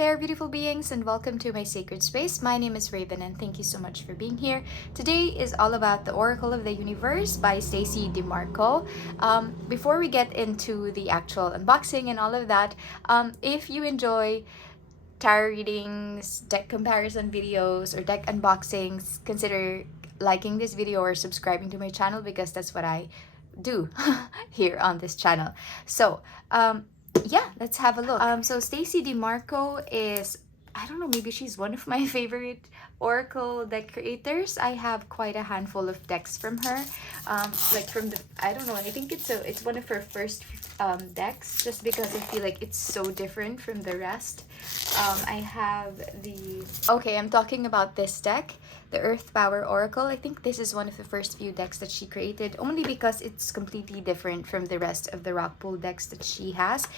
there, beautiful beings, and welcome to my sacred space. My name is Raven, and thank you so much for being here. Today is all about the Oracle of the Universe by Stacey Demarco. Before we get into the actual unboxing and all of that, if you enjoy tarot readings, deck comparison videos, or deck unboxings, consider liking this video or subscribing to my channel because that's what I do here on this channel. So, yeah, let's have a look. So Stacey Demarco is, I don't know, maybe she's one of my favorite Oracle deck creators. I have quite a handful of decks from her. Like from the, I don't know, I think it's one of her first decks, just because I feel like it's so different from the rest. I have the, okay, I'm talking about this deck, the Earth Power Oracle. I think this is one of the first few decks that she created, only because it's completely different from the rest of the rock pool decks that she has,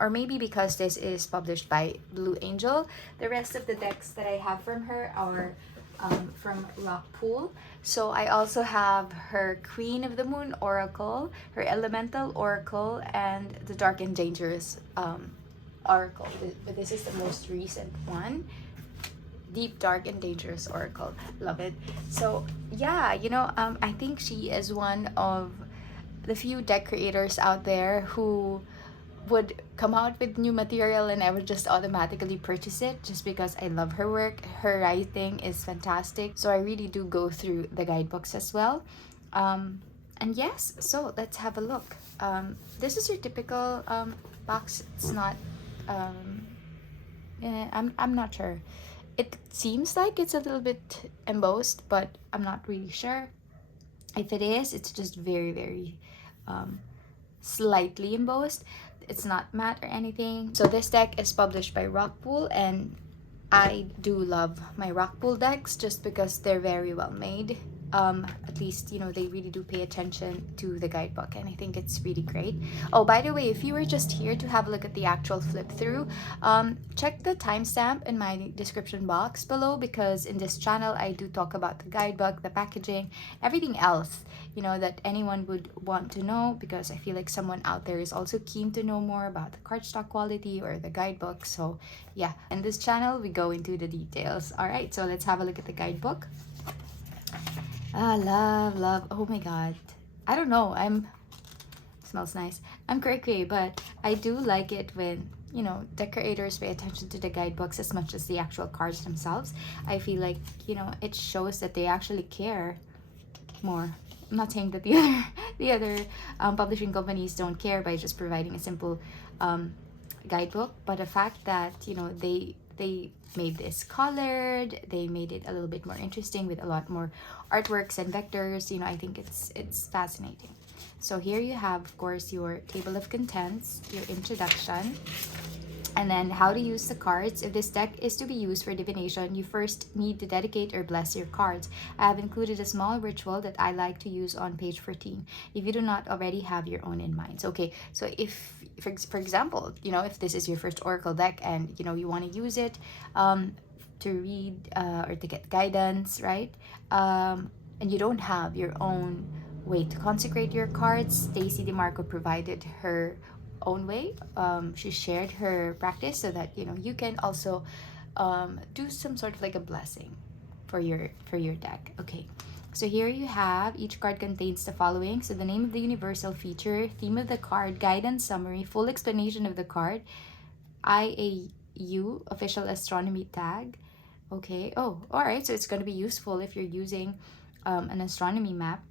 or maybe because this is published by Blue Angel. The rest of the decks that I have from her are from Rock Pool. So I also have her Queen of the Moon Oracle, her Elemental Oracle, and the Dark and Dangerous Oracle. But this is the most recent one. Deep, Dark, and Dangerous Oracle. Love it. So yeah, I think she is one of the few deck creators out there who would come out with new material and I would just automatically purchase it just because I love her work. Her writing is fantastic. So I really do go through the guidebooks as well. And yes, so let's have a look. This is your typical box. It's not, I'm not sure. It seems like it's a little bit embossed, but I'm not really sure. If it is, it's just very, very slightly embossed. It's not matte or anything. So this deck is published by Rockpool, and I do love my Rockpool decks just because they're very well made. At least, they really do pay attention to the guidebook, and I think it's really great. Oh, by the way, if you were just here to have a look at the actual flip through, check the timestamp in my description box below, because in this channel I do talk about the guidebook, the packaging, everything else that anyone would want to know, because I feel like someone out there is also keen to know more about the cardstock quality or the guidebook. So yeah, in this channel we go into the details. All right, so let's have a look at the guidebook. Love. Oh my god, I don't know, smells nice. I'm cray, but I do like it when deck creators pay attention to the guidebooks as much as the actual cards themselves. I feel like it shows that they actually care more. I'm not saying that the other publishing companies don't care by just providing a simple guidebook, but the fact that they made this colored, they made it a little bit more interesting with a lot more artworks and vectors. I think it's fascinating. So here you have, of course, your table of contents, your introduction, and then how to use the cards. If this deck is to be used for divination, you first need to dedicate or bless your cards. I have included a small ritual that I like to use on page 14 if you do not already have your own in mind. Okay, so if, for example, if this is your first Oracle deck and you want to use it to read or to get guidance, right? And you don't have your own way to consecrate your cards, Stacey Demarco provided her own way. She shared her practice so that you can also do some sort of like a blessing for your deck. Okay, so here you have, each card contains the following. So the name of the universal feature, theme of the card, guidance summary, full explanation of the card, IAU official astronomy tag. Okay, oh, all right, so it's going to be useful if you're using an astronomy map.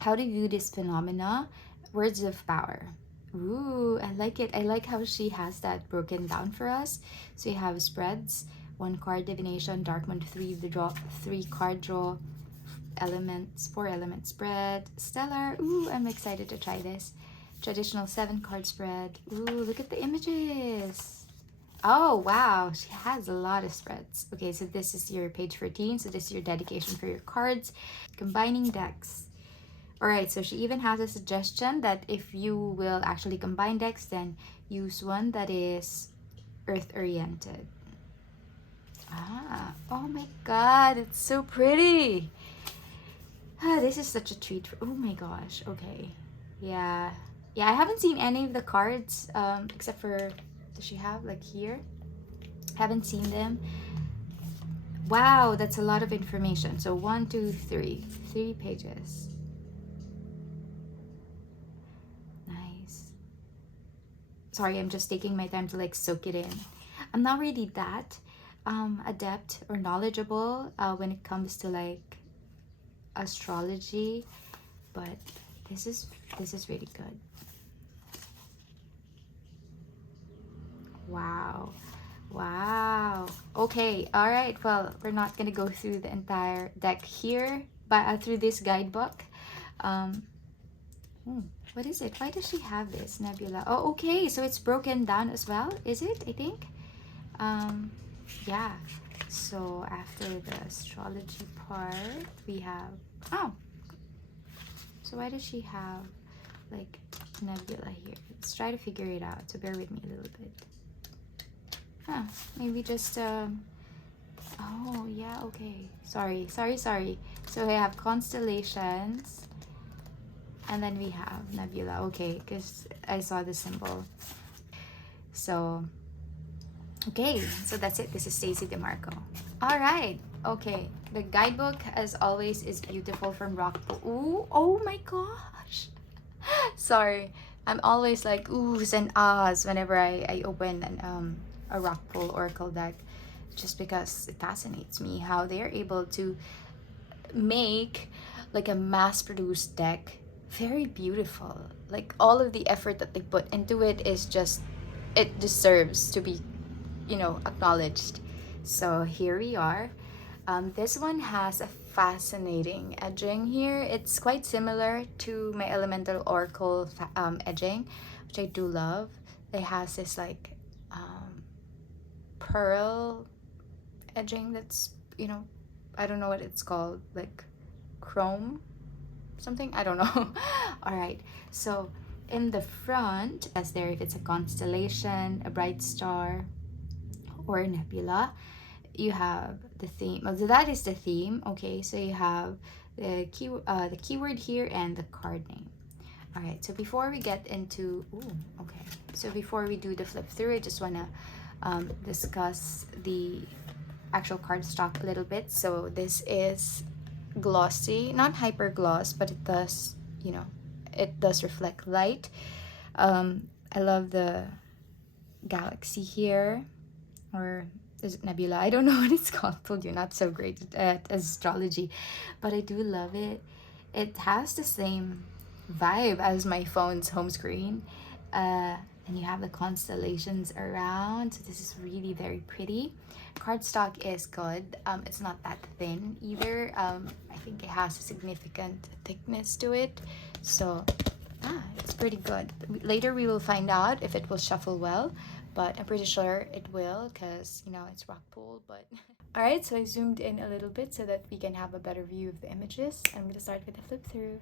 How to view this phenomena, words of power. Ooh, I like it. I like how she has that broken down for us. So you have spreads, 1 card divination, dark mode 3, the draw, 3 card draw, elements, 4 element spread, stellar. Ooh, I'm excited to try this. Traditional 7 card spread. Ooh, look at the images. Oh wow, she has a lot of spreads. Okay, so this is your page 14. So this is your dedication for your cards. Combining decks. Alright, so she even has a suggestion that if you will actually combine decks, then use one that is earth-oriented. Oh my god, it's so pretty! This is such a treat. Oh my gosh, okay. Yeah, I haven't seen any of the cards, except for, does she have, like here? Haven't seen them. Wow, that's a lot of information. So 1, 2, 3. 3 pages. Nice. Sorry, I'm just taking my time to like soak it in. I'm not really that adept or knowledgeable when it comes to like astrology, but this is really good. Wow. Wow. Okay. All right. Well, we're not gonna go through the entire deck here, but through this guidebook. What is it? Why does she have this nebula? Oh, okay. So it's broken down as well, is it? I think. Yeah. So after the astrology part, we have. Oh. So why does she have like nebula here? Let's try to figure it out. So bear with me a little bit. Huh, maybe just oh yeah, okay, sorry. So we have constellations and then we have nebula. Okay, because I saw the symbol. So okay, so that's it. This is Stacey Demarco. All right. Okay, the guidebook as always is beautiful from Rockpool. Ooh, oh my gosh. Sorry, I'm always like oohs and ahs whenever I open a Rockpool Oracle deck, just because it fascinates me how they're able to make like a mass-produced deck very beautiful. Like all of the effort that they put into it is just, it deserves to be, acknowledged. So here we are. This one has a fascinating edging here. It's quite similar to my Elemental Oracle edging, which I do love. It has this like pearl edging that's, I don't know what it's called, like chrome something, I don't know. All right, so in the front, as there, if it's a constellation, a bright star, or a nebula, you have the theme. So that is the theme. Okay, so you have the keyword here and the card name. All right, so before we get into so before we do the flip through, I just want to discuss the actual cardstock a little bit. So this is glossy, not hyper gloss, but it does, it does reflect light. I love the galaxy here, or is it nebula? I don't know what it's called. Told you, not so great at astrology, but I do love it. It has the same vibe as my phone's home screen, and you have the constellations around, so this is really very pretty. Cardstock is good. It's not that thin either. I think it has a significant thickness to it, so it's pretty good. Later we will find out if it will shuffle well, but I'm pretty sure it will, because it's Rockpool. But all right, so I zoomed in a little bit so that we can have a better view of the images. I'm going to start with the flip through.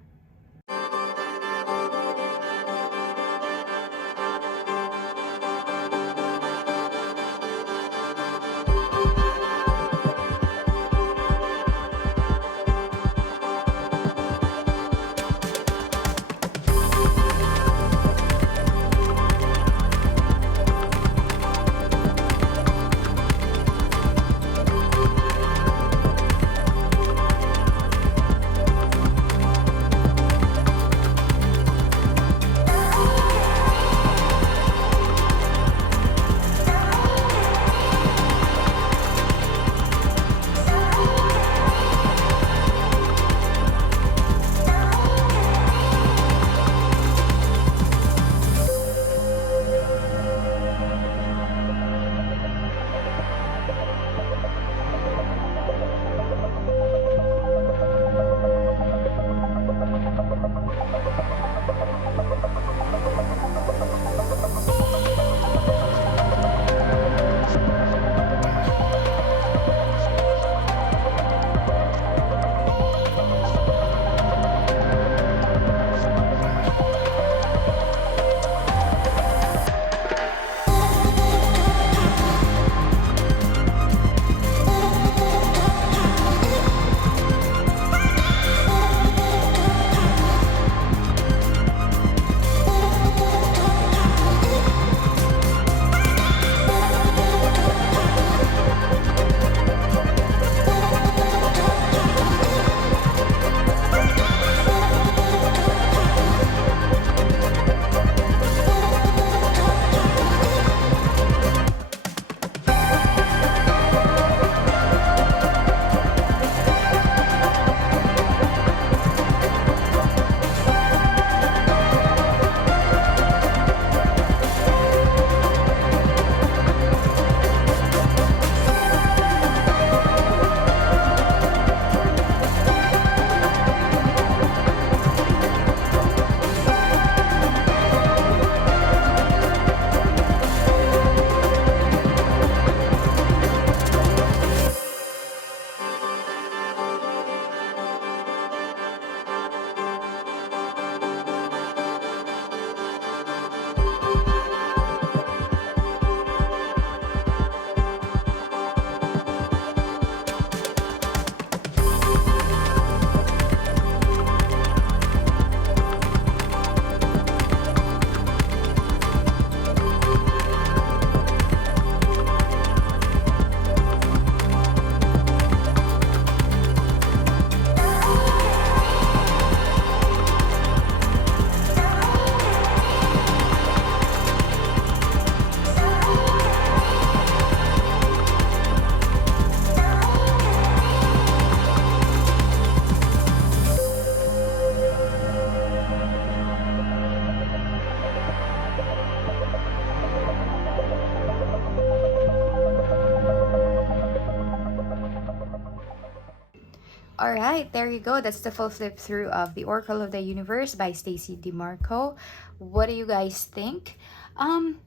All right, there you go. That's the full flip through of The Oracle of the Universe by Stacey Demarco. What do you guys think? Um,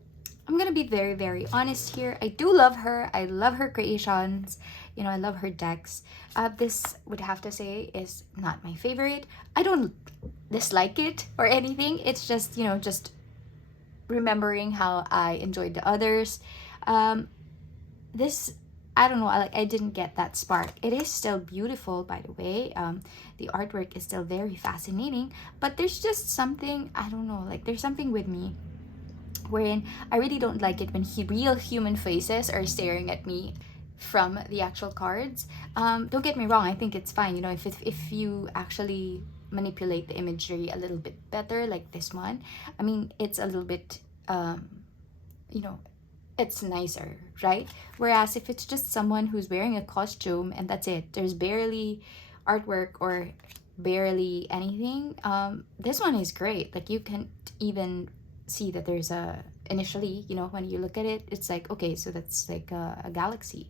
I'm gonna be very, very honest here. I do love her. I love her creations. You know, I love her decks. This would have to say is not my favorite. I don't dislike it or anything. It's just, you know, just remembering how I enjoyed the others. Um, this I don't know, I didn't get that spark. It is still beautiful, by the way. The artwork is still very fascinating, but there's just something, I don't know, like there's something with me wherein I really don't like it when real human faces are staring at me from the actual cards. Don't get me wrong, I think it's fine, you know, if you actually manipulate the imagery a little bit better, like this one. I mean, it's a little bit, you know, it's nicer, right? Whereas if it's just someone who's wearing a costume and that's it, there's barely artwork or barely anything. This one is great. Like you can even see that there's a initially, you know, when you look at it, it's like, okay, so that's like a galaxy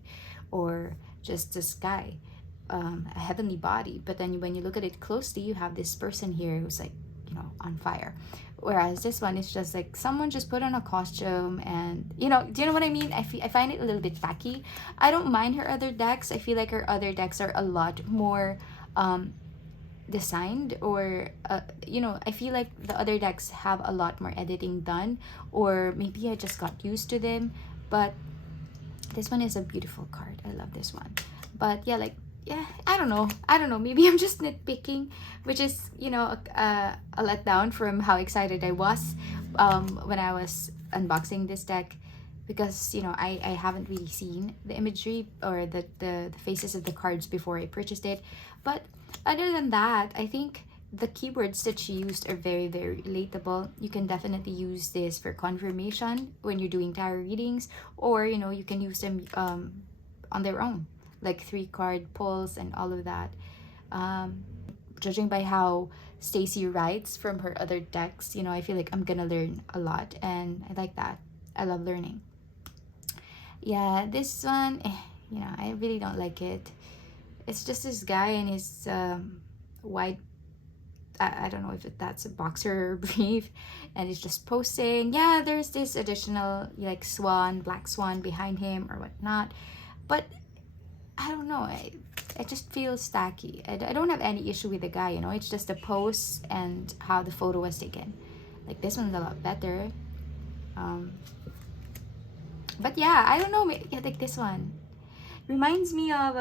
or just the sky, a heavenly body. But then when you look at it closely, you have this person here who's like, you know, on fire. Whereas this one is just like someone just put on a costume and, you know, do you know what I mean? I find it a little bit tacky. I don't mind her other decks. I feel like her other decks are a lot more designed, or you know, I feel like the other decks have a lot more editing done, or maybe I just got used to them. But this one is a beautiful card. I love this one. But yeah, like, yeah, I don't know, maybe I'm just nitpicking, which is, you know, a letdown from how excited I was when I was unboxing this deck, because, you know, I haven't really seen the imagery or the faces of the cards before I purchased it. But other than that, I think the keywords that she used are very, very relatable. You can definitely use this for confirmation when you're doing tarot readings, or, you know, you can use them on their own, like 3-card pulls and all of that. Judging by how Stacey writes from her other decks, you know, I feel like I'm gonna learn a lot, and I like that. I love learning. Yeah, this one, you know, I really don't like it. It's just this guy and his white, I don't know if that's a boxer brief, and he's just posting. Yeah, there's this additional like swan, black swan behind him or whatnot, but I don't know. I just feel tacky. I don't have any issue with the guy, you know. It's just the pose and how the photo was taken. Like this one's a lot better. But yeah, I don't know. Yeah, like this one reminds me of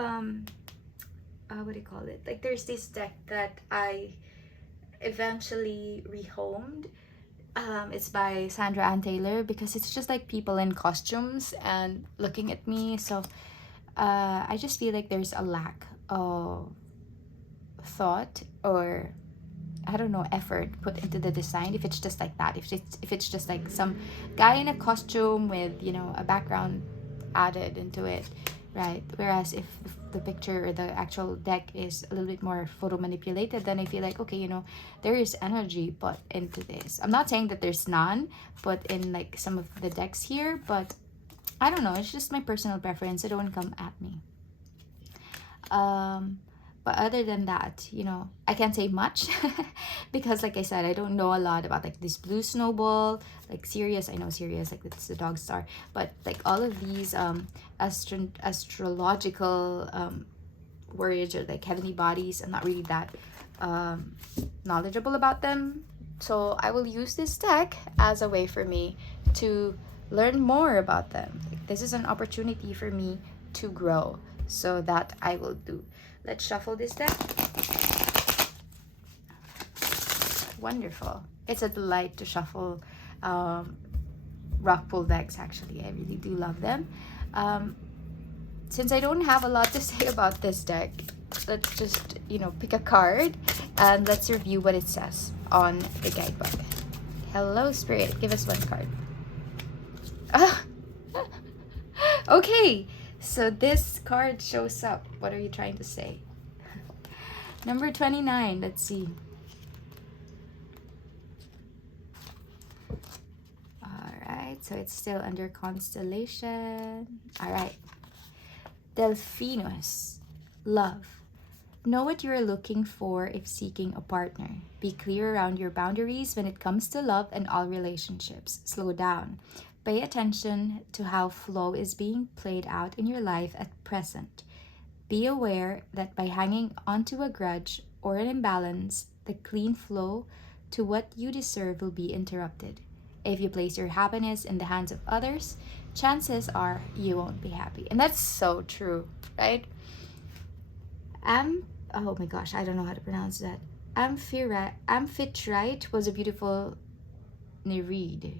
what do you call it? Like there's this deck that I eventually rehomed. It's by Sandra Ann Taylor, because it's just like people in costumes and looking at me. So I just feel like there's a lack of thought, or I don't know, effort put into the design if it's just like that. If it's just like some guy in a costume with, you know, a background added into it, right? Whereas if the picture or the actual deck is a little bit more photo manipulated, then I feel like, okay, you know, there is energy put into this. I'm not saying that there's none put in like some of the decks here, but I don't know, it's just my personal preference. It don't come at me. But other than that, you know, I can't say much because like I said, I don't know a lot about like this blue snowball, like Sirius. I know Sirius, like it's the dog star, but like all of these astrological words or like heavenly bodies, I'm not really that knowledgeable about them. So I will use this deck as a way for me to learn more about them. Like, this is an opportunity for me to grow, so that I will do. Let's shuffle this deck. Wonderful. It's a delight to shuffle rock pull decks, actually. I really do love them. Since I don't have a lot to say about this deck, let's just, you know, pick a card and let's review what it says on the guidebook. Hello, Spirit. Give us one card. Okay, so this card shows up. What are you trying to say? Number 29. Let's see. Alright, so it's still under constellation. Alright. Delphinus. Love. Know what you are looking for if seeking a partner. Be clear around your boundaries when it comes to love and all relationships. Slow down. Pay attention to how flow is being played out in your life at present. Be aware that by hanging onto a grudge or an imbalance, the clean flow to what you deserve will be interrupted. If you place your happiness in the hands of others, chances are you won't be happy. And that's so true, right? Oh my gosh, I don't know how to pronounce that. Amphitrite was a beautiful Nereid,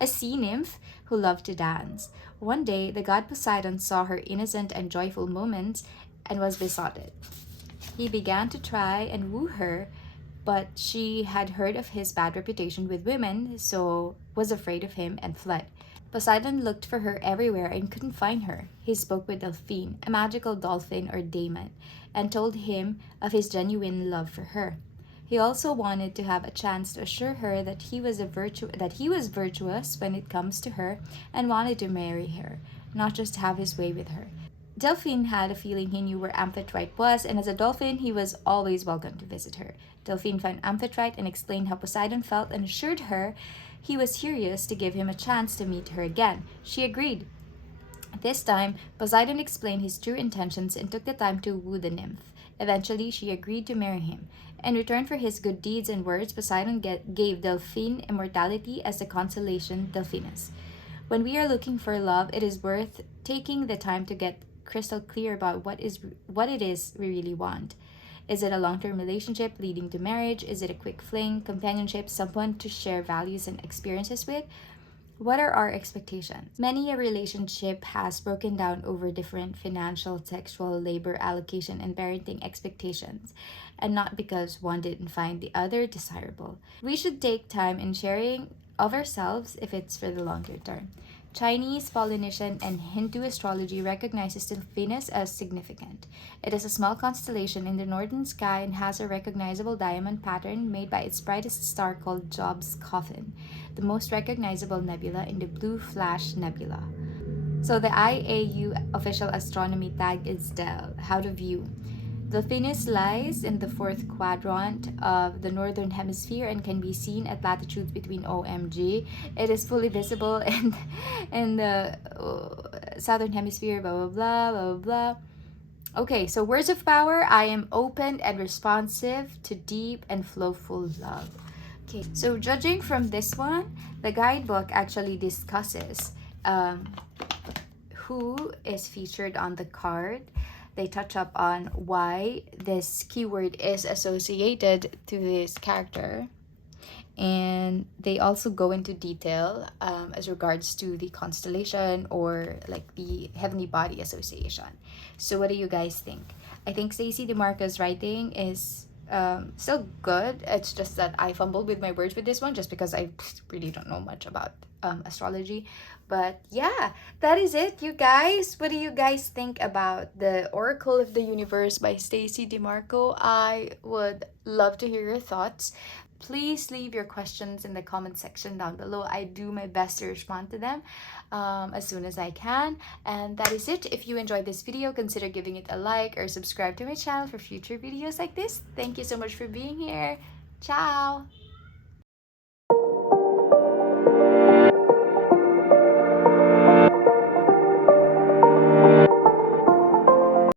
a sea nymph who loved to dance. One day, the god Poseidon saw her innocent and joyful moments and was besotted. He began to try and woo her, but she had heard of his bad reputation with women, so was afraid of him and fled. Poseidon looked for her everywhere and couldn't find her. He spoke with Delphine, a magical dolphin or daemon, and told him of his genuine love for her. He also wanted to have a chance to assure her that he was virtuous when it comes to her and wanted to marry her, not just have his way with her. Delphine had a feeling he knew where Amphitrite was, and as a dolphin, he was always welcome to visit her. Delphine found Amphitrite and explained how Poseidon felt and assured her he was curious to give him a chance to meet her again. She agreed. This time, Poseidon explained his true intentions and took the time to woo the nymph. Eventually, she agreed to marry him. In return for his good deeds and words, Poseidon gave Delphine immortality as the consolation Delphinus. When we are looking for love, it is worth taking the time to get crystal clear about what it is we really want. Is it a long-term relationship leading to marriage? Is it a quick fling, companionship, someone to share values and experiences with? What are our expectations? Many a relationship has broken down over different financial, sexual, labor allocation, and parenting expectations, and not because one didn't find the other desirable. We should take time in sharing of ourselves if it's for the longer term. Chinese, Polynesian, and Hindu astrology recognizes Venus as significant. It is a small constellation in the northern sky and has a recognizable diamond pattern made by its brightest star called Job's Coffin, the most recognizable nebula in the Blue Flash Nebula. So the IAU official astronomy tag is Del. How to view. The Venus lies in the fourth quadrant of the northern hemisphere and can be seen at latitudes between OMG. It is fully visible in the southern hemisphere, blah, blah, blah, blah, blah. Okay, so words of power. I am open and responsive to deep and flowful love. Okay, so judging from this one, the guidebook actually discusses who is featured on the card. They touch up on why this keyword is associated to this character. And they also go into detail as regards to the constellation or like the heavenly body association. So what do you guys think? I think Stacey Demarco's writing is still good. It's just that I fumbled with my words with this one just because I really don't know much about astrology. But yeah, that is it, you guys. What do you guys think about the Oracle of the Universe by Stacey Demarco? I would love to hear your thoughts. Please leave your questions in the comment section down below. I do my best to respond to them as soon as I can. And that is it. If you enjoyed this video, consider giving it a like or subscribe to my channel for future videos like this. Thank you so much for being here. Ciao!